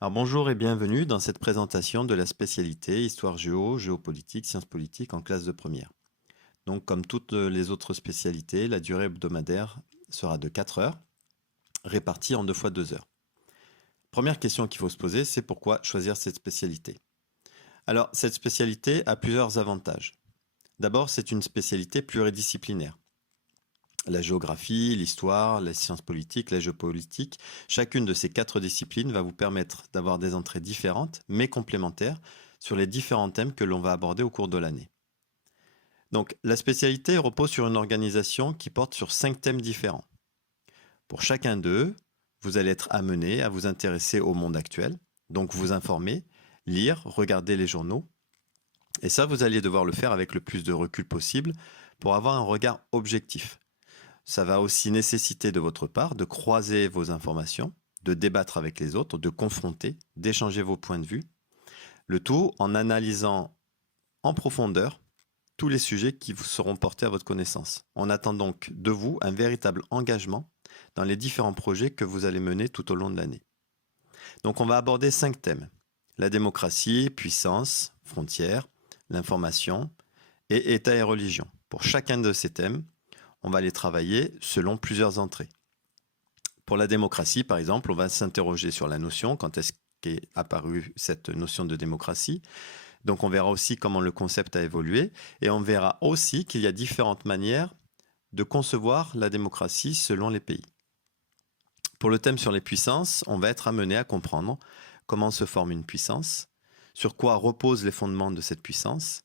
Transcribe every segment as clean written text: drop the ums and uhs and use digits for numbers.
Alors bonjour et bienvenue dans cette présentation de la spécialité Histoire géo, géopolitique, sciences politiques en classe de première. Donc comme toutes les autres spécialités, la durée hebdomadaire sera de 4 heures, répartie en 2 fois 2 heures. Première question qu'il faut se poser, c'est pourquoi choisir cette spécialité? Alors cette spécialité a plusieurs avantages. D'abord, c'est une spécialité pluridisciplinaire. La géographie, l'histoire, les sciences politiques, la géopolitique, chacune de ces 4 disciplines va vous permettre d'avoir des entrées différentes, mais complémentaires, sur les différents thèmes que l'on va aborder au cours de l'année. Donc, la spécialité repose sur une organisation qui porte sur 5 thèmes différents. Pour chacun d'eux, vous allez être amené à vous intéresser au monde actuel, donc vous informer, lire, regarder les journaux, et ça, vous allez devoir le faire avec le plus de recul possible pour avoir un regard objectif. Ça va aussi nécessiter de votre part de croiser vos informations, de débattre avec les autres, de confronter, d'échanger vos points de vue. Le tout en analysant en profondeur tous les sujets qui vous seront portés à votre connaissance. On attend donc de vous un véritable engagement dans les différents projets que vous allez mener tout au long de l'année. Donc on va aborder 5 thèmes. La démocratie, puissance, frontières, l'information et État et religion. Pour chacun de ces thèmes, on va les travailler selon plusieurs entrées. Pour la démocratie, par exemple, on va s'interroger sur la notion, quand est-ce qu'est apparue cette notion de démocratie. Donc on verra aussi comment le concept a évolué et on verra aussi qu'il y a différentes manières de concevoir la démocratie selon les pays. Pour le thème sur les puissances, on va être amené à comprendre comment se forme une puissance, sur quoi reposent les fondements de cette puissance,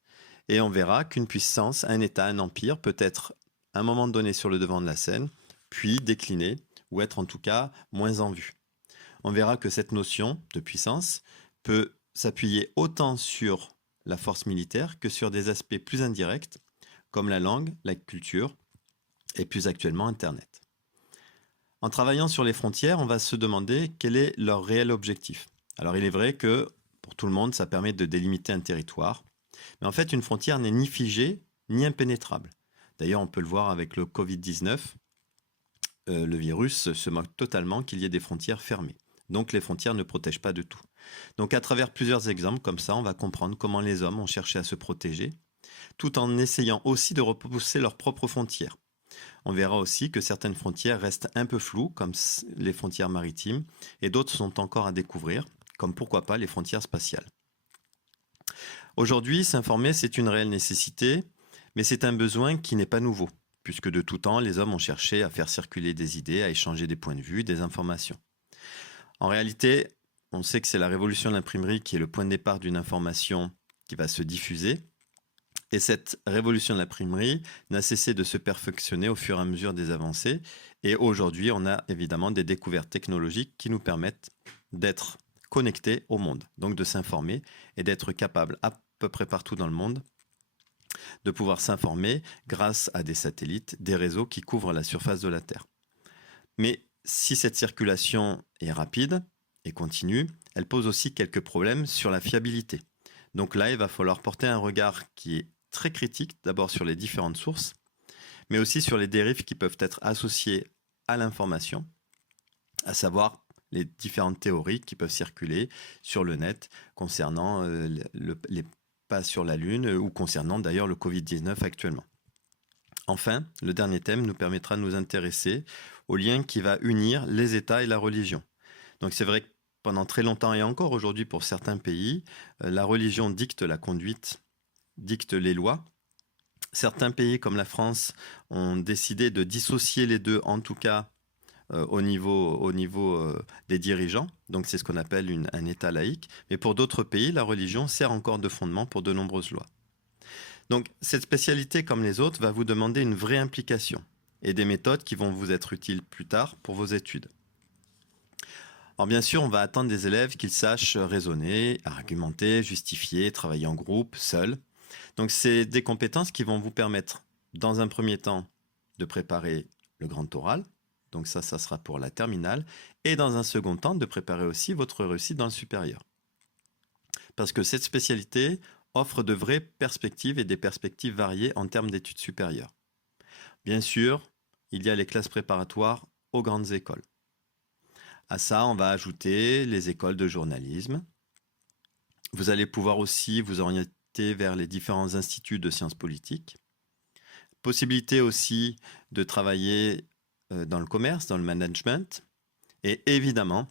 et on verra qu'une puissance, un État, un empire peut être à un moment donné sur le devant de la scène, puis décliner, ou être en tout cas moins en vue. On verra que cette notion de puissance peut s'appuyer autant sur la force militaire que sur des aspects plus indirects, comme la langue, la culture, et plus actuellement Internet. En travaillant sur les frontières, on va se demander quel est leur réel objectif. Alors il est vrai que pour tout le monde, ça permet de délimiter un territoire, mais en fait une frontière n'est ni figée ni impénétrable. D'ailleurs, on peut le voir avec le Covid-19, le virus se moque totalement qu'il y ait des frontières fermées. Donc les frontières ne protègent pas de tout. Donc à travers plusieurs exemples comme ça, on va comprendre comment les hommes ont cherché à se protéger, tout en essayant aussi de repousser leurs propres frontières. On verra aussi que certaines frontières restent un peu floues, comme les frontières maritimes, et d'autres sont encore à découvrir, comme pourquoi pas les frontières spatiales. Aujourd'hui, s'informer, c'est une réelle nécessité, mais c'est un besoin qui n'est pas nouveau, puisque de tout temps, les hommes ont cherché à faire circuler des idées, à échanger des points de vue, des informations. En réalité, on sait que c'est la révolution de l'imprimerie qui est le point de départ d'une information qui va se diffuser. Et cette révolution de l'imprimerie n'a cessé de se perfectionner au fur et à mesure des avancées. Et aujourd'hui, on a évidemment des découvertes technologiques qui nous permettent d'être connectés au monde, donc de s'informer et d'être capable à peu près partout dans le monde de pouvoir s'informer grâce à des satellites, des réseaux qui couvrent la surface de la Terre. Mais si cette circulation est rapide et continue, elle pose aussi quelques problèmes sur la fiabilité. Donc là, il va falloir porter un regard qui est très critique, d'abord sur les différentes sources, mais aussi sur les dérives qui peuvent être associées à l'information, à savoir les différentes théories qui peuvent circuler sur le net concernant les pas sur la Lune ou concernant d'ailleurs le Covid-19 actuellement. Enfin, le dernier thème nous permettra de nous intéresser au lien qui va unir les États et la religion. Donc c'est vrai que pendant très longtemps et encore aujourd'hui pour certains pays, la religion dicte la conduite, dicte les lois. Certains pays comme la France ont décidé de dissocier les deux, en tout cas au niveau des dirigeants. Donc c'est ce qu'on appelle un État laïque. Mais pour d'autres pays, la religion sert encore de fondement pour de nombreuses lois. Donc cette spécialité, comme les autres, va vous demander une vraie implication et des méthodes qui vont vous être utiles plus tard pour vos études. Alors bien sûr, on va attendre des élèves qu'ils sachent raisonner, argumenter, justifier, travailler en groupe, seuls. Donc c'est des compétences qui vont vous permettre, dans un premier temps, de préparer le grand oral. Donc ça sera pour la terminale. Et dans un second temps, de préparer aussi votre réussite dans le supérieur. Parce que cette spécialité offre de vraies perspectives et des perspectives variées en termes d'études supérieures. Bien sûr, il y a les classes préparatoires aux grandes écoles. À ça, on va ajouter les écoles de journalisme. Vous allez pouvoir aussi vous orienter vers les différents instituts de sciences politiques. Possibilité aussi de travailler dans le commerce, dans le management. Et évidemment,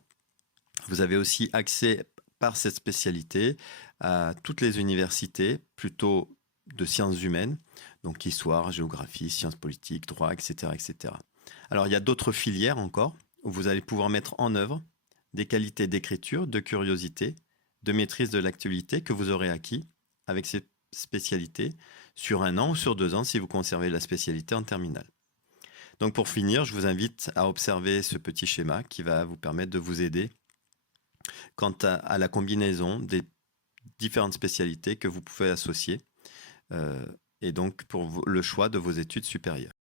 vous avez aussi accès par cette spécialité à toutes les universités, plutôt de sciences humaines, donc histoire, géographie, sciences politiques, droit, etc., etc. Alors, il y a d'autres filières encore où vous allez pouvoir mettre en œuvre des qualités d'écriture, de curiosité, de maîtrise de l'actualité que vous aurez acquis avec ces spécialités sur 1 an ou sur 2 ans si vous conservez la spécialité en terminale. Donc pour finir, je vous invite à observer ce petit schéma qui va vous permettre de vous aider quant à la combinaison des différentes spécialités que vous pouvez associer et donc pour le choix de vos études supérieures.